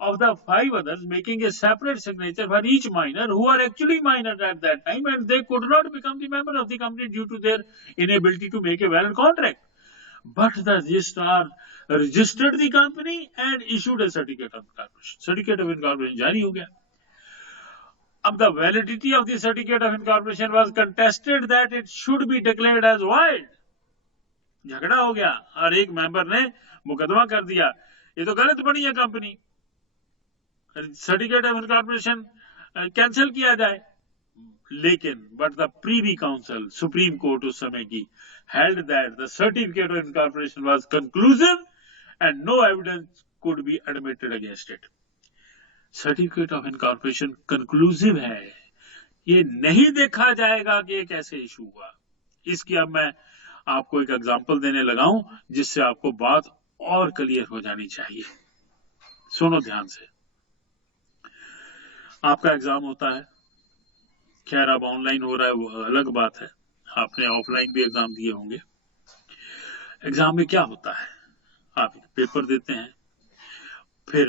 of the 5 others, making a separate signature for each minor who are actually minors at that time and they could not become the member of the company due to their inability to make a valid contract. But the registrar registered the company and issued a certificate of incorporation. Certificate of incorporation जारी हो गया। अब the validity of the certificate of incorporation was contested that it should be declared as void. झगड़ा हो गया और एक मेंबर ने मुकदमा कर दिया, ये तो गलत बनी है company, certificate of incorporation cancel किया जाए। लेकिन but the Privi council, supreme court उस समय की, held that the certificate of incorporation was conclusive and no evidence could be admitted against it. Certificate of incorporation conclusive है, ये नहीं देखा जाएगा कि ये कैसे इशू हुआ। इसकी अब मैं आपको एक एग्जांपल देने लगा हूं जिससे आपको बात और क्लियर हो जानी चाहिए। सुनो ध्यान से। आपका एग्जाम होता है, खैर अब ऑनलाइन हो रहा है वो अलग बात है, आपने ऑफलाइन भी एग्जाम दिए होंगे। एग्जाम में क्या होता है, आप पेपर देते हैं, फिर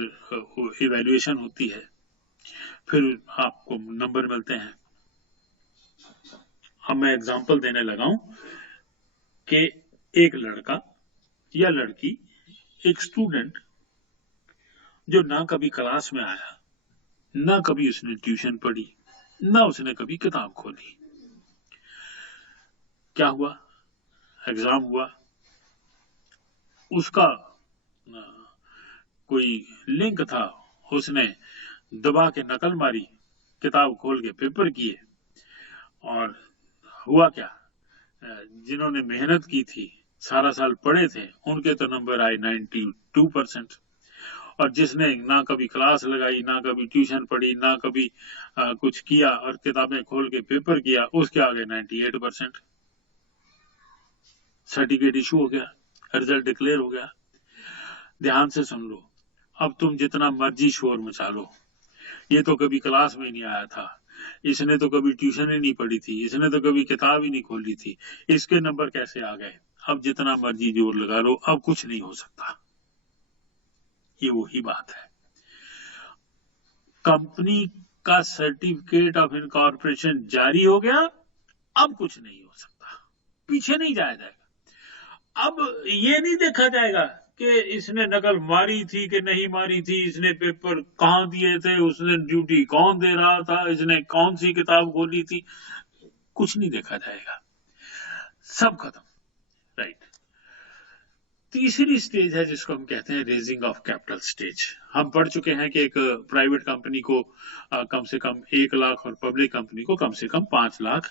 इवैल्यूएशन होती है, फिर आपको नंबर मिलते हैं। अब मैं एग्जांपल देने लगा हूं कि एक लड़का या लड़की, एक स्टूडेंट जो ना कभी क्लास में आया, ना कभी उसने ट्यूशन पढ़ी, ना उसने कभी किताब खोली। क्या हुआ, एग्जाम हुआ, उसका कोई लिंक था, उसने दबा के नकल मारी, किताब खोल के पेपर किए और हुआ क्या, जिन्होंने मेहनत की थी, सारा साल पढ़े थे, उनके तो नंबर आए 92%। और जिसने ना कभी क्लास लगाई, ना कभी ट्यूशन पढ़ी, ना कभी कुछ किया और किताबें खोल के पेपर किया, उसके आगे 98%। सर्टिफिकेट इशू हो गया, रिजल्ट डिक्लेयर हो गया। ध्यान से सुन लो, अब तुम जितना मर्जी शोर मचा लो, ये तो कभी क्लास में नहीं आया था, इसने तो कभी ट्यूशन ही नहीं पढ़ी थी, इसने तो कभी किताब ही नहीं खोली थी, इसके नंबर कैसे आ गए, अब जितना मर्जी जोर लगा लो, अब कुछ नहीं हो सकता। ये वही बात है। कंपनी का सर्टिफिकेट ऑफ इनकॉर्पोरेशन जारी हो गया, अब कुछ नहीं हो सकता, पीछे नहीं जाया जाएगा। अब ये नहीं देखा जाएगा कि इसने नकल मारी थी कि नहीं मारी थी, इसने पेपर कहाँ दिए थे, उसने ड्यूटी कौन दे रहा था, इसने कौन सी किताब खोली थी, कुछ नहीं देखा जाएगा, सब खत्म। राइट। तीसरी स्टेज है जिसको हम कहते हैं रेजिंग ऑफ कैपिटल स्टेज। हम पढ़ चुके हैं कि एक प्राइवेट कंपनी को कम से कम 1 लाख और पब्लिक कंपनी को कम से कम 5 लाख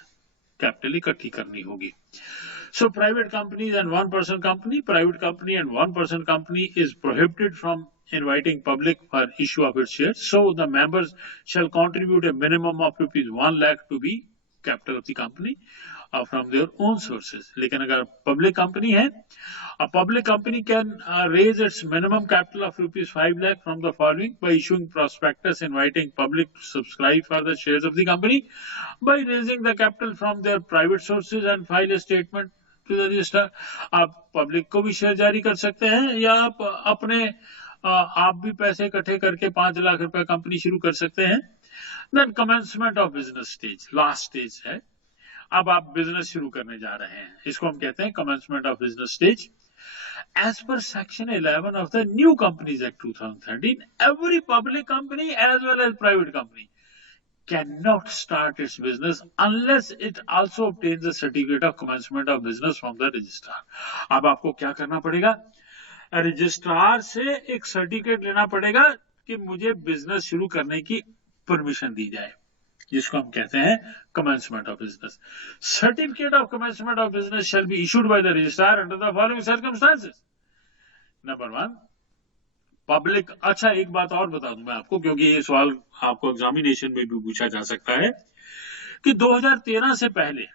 कैपिटल इकट्ठी करनी होगी। So private companies and one-person company, private company and one-person company is prohibited from inviting public for issue of its shares. So the members shall contribute a minimum of ₹1 lakh to be capital of the company from their own sources. लेकिन अगर public company है, a public company can raise its minimum capital of ₹5 lakh from the following: by issuing prospectus inviting public to subscribe for the shares of the company, by raising the capital from their private sources and file a statement to the registrar. आप पब्लिक को भी शेयर जारी कर सकते हैं, या आप अपने आप भी पैसे इकट्ठे करके 5 लाख रुपए कंपनी शुरू कर सकते हैं। Then commencement of business stage, last stage है, अब आप बिजनेस शुरू करने जा रहे हैं, इसको हम कहते हैं commencement of business stage. As per Section 11 of the New Companies Act 2013, every public company as well as private company cannot start its business unless it also obtains a certificate of commencement of business from the registrar. अब आपको क्या करना पड़ेगा, रजिस्ट्रार से एक सर्टिफिकेट लेना पड़ेगा कि मुझे बिजनेस शुरू करने की परमिशन दी जाए, जिसको हम कहते हैं commencement of business. Certificate of commencement of business shall be issued by the registrar under the following circumstances. Number 1, public. अच्छा, एक बात और बता दूं मैं आपको, क्योंकि ये सवाल आपको एग्जामिनेशन में भी पूछा जा सकता है कि 2013 से पहले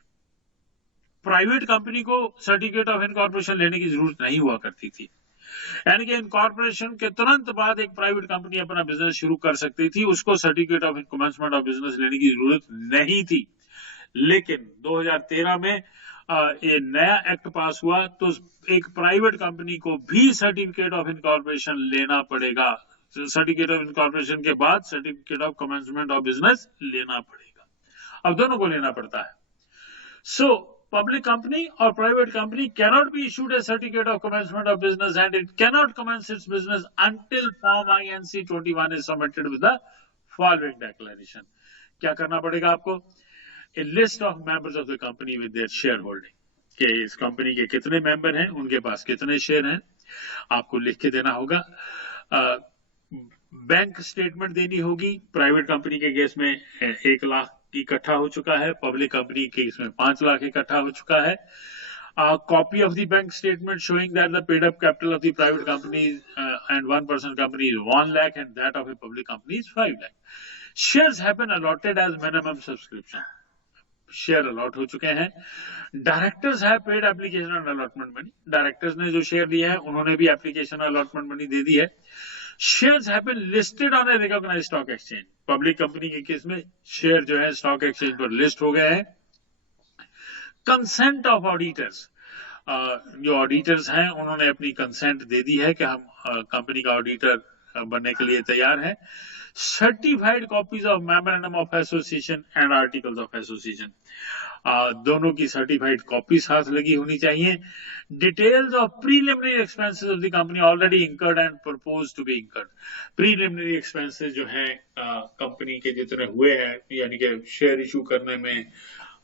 प्राइवेट कंपनी को सर्टिफिकेट ऑफ इनकॉर्पोरेशन लेने की जरूरत नहीं हुआ करती थी, यानी कि इनकॉर्पोरेशन के तुरंत बाद एक प्राइवेट कंपनी अपना बिजनेस शुरू कर सकती थी, उसको certificate of commencement of business लेने की जरूरत नहीं थी। लेकिन 2013 में ये नया एक्ट पास हुआ, तो एक प्राइवेट कंपनी को भी सर्टिफिकेट ऑफ इनकॉर्पोरेशन लेना पड़ेगा, सर्टिफिकेट ऑफ इनकॉर्पोरेशन के बाद certificate of commencement of business लेना पड़ेगा, अब दोनों को लेना पड़ता है। सो public company or private company cannot be issued a certificate of commencement of business, and it cannot commence its business until Form INC 21 is submitted with the following declaration. क्या करना पड़ेगा आपको? A list of members of the company with their shareholding, कि इस कंपनी के कितने मेंबर हैं, उनके पास कितने शेयर हैं, आपको लिख के देना होगा। बैंक स्टेटमेंट देनी होगी, प्राइवेट कंपनी के केस में 1 लाख इकट्ठा हो चुका है, पब्लिक कंपनी के इसमें 5 लाख इकट्ठा हो चुका है। Copy of the bank statement showing that the paid up capital of the private company and one person company is 1 lakh and that of a public company is 5 lakh. Shares have been allotted as minimum subscription, share allot हो चुके हैं। Directors have paid application on allotment money, directors ने जो शेयर लिए हैं उन्होंने भी एप्लीकेशन अलॉटमेंट मनी दे दी है। Shares have been listed on a recognized stock exchange, public company के केस में शेयर जो है स्टॉक एक्सचेंज पर लिस्ट हो गए हैं। कंसेंट ऑफ ऑडिटर्स, जो ऑडिटर्स हैं उन्होंने अपनी कंसेंट दे दी है कि हम कंपनी का ऑडिटर बनने के लिए तैयार हैं। Certified copies of memorandum of association and articles of association, दोनों की सर्टिफाइड कॉपी साथ लगी होनी चाहिए। Details of preliminary expenses of the company already incurred and propose to be incurred, preliminary expenses जो है कंपनी के जितने हुए हैं, यानी कि शेयर इशू करने में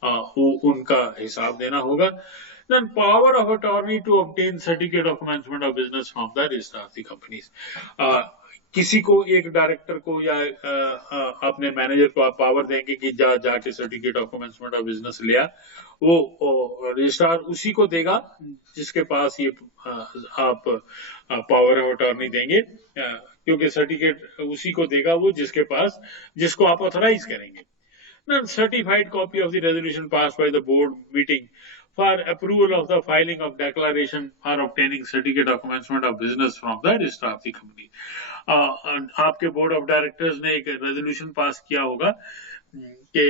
उनका हिसाब देना होगा। Then power of attorney to obtain certificate of commencement of business from the registrar of the companies. किसी को, एक डायरेक्टर को या अपने मैनेजर को आप पावर देंगे कि जाके certificate of commencement of business लिया, वो रजिस्ट्रार उसी को देगा जिसके पास ये आप पावर ऑफ अटॉर्नी देंगे, क्योंकि सर्टिफिकेट उसी को देगा वो जिसको आप ऑथराइज करेंगे। Certified copy of the resolution passed by the board meeting for approval of the filing of declaration for obtaining certificate of commencement of business from the registrar of the company. आपके बोर्ड ऑफ डायरेक्टर्स ने एक रेजोल्यूशन पास किया होगा कि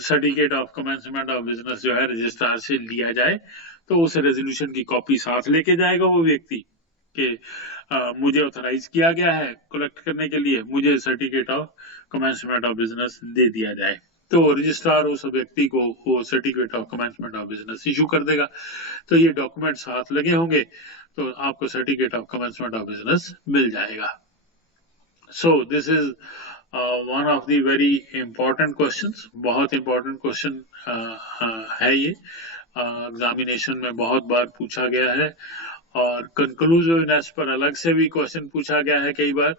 certificate of commencement of business जो है रजिस्ट्रार से लिया जाए, तो उस रेजोल्यूशन की कॉपी साथ लेके जाएगा वो व्यक्ति कि मुझे ऑथराइज किया गया है कलेक्ट करने के लिए, मुझे certificate of commencement of business दे दिया जाए। तो रजिस्ट्रार उस व्यक्ति को वो certificate of commencement of business issue कर देगा। तो ये डॉक्यूमेंट साथ लगे होंगे तो आपको certificate of commencement of business मिल जाएगा। So this is one of the very important questions, बहुत इंपॉर्टेंट क्वेश्चन है ये, एग्जामिनेशन में बहुत बार पूछा गया है और कंक्लूसिवनेस पर अलग से भी क्वेश्चन पूछा गया है कई बार।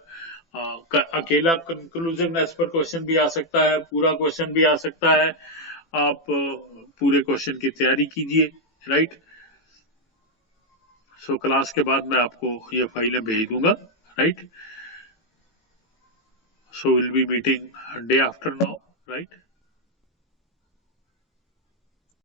अकेला कंक्लूसिवनेस पर क्वेश्चन भी आ सकता है, पूरा क्वेश्चन भी आ सकता है। आप पूरे क्वेश्चन की तैयारी कीजिए, राइट। सो क्लास के बाद मैं आपको ये फाइलें भेज दूंगा, right. So will be meeting day after now.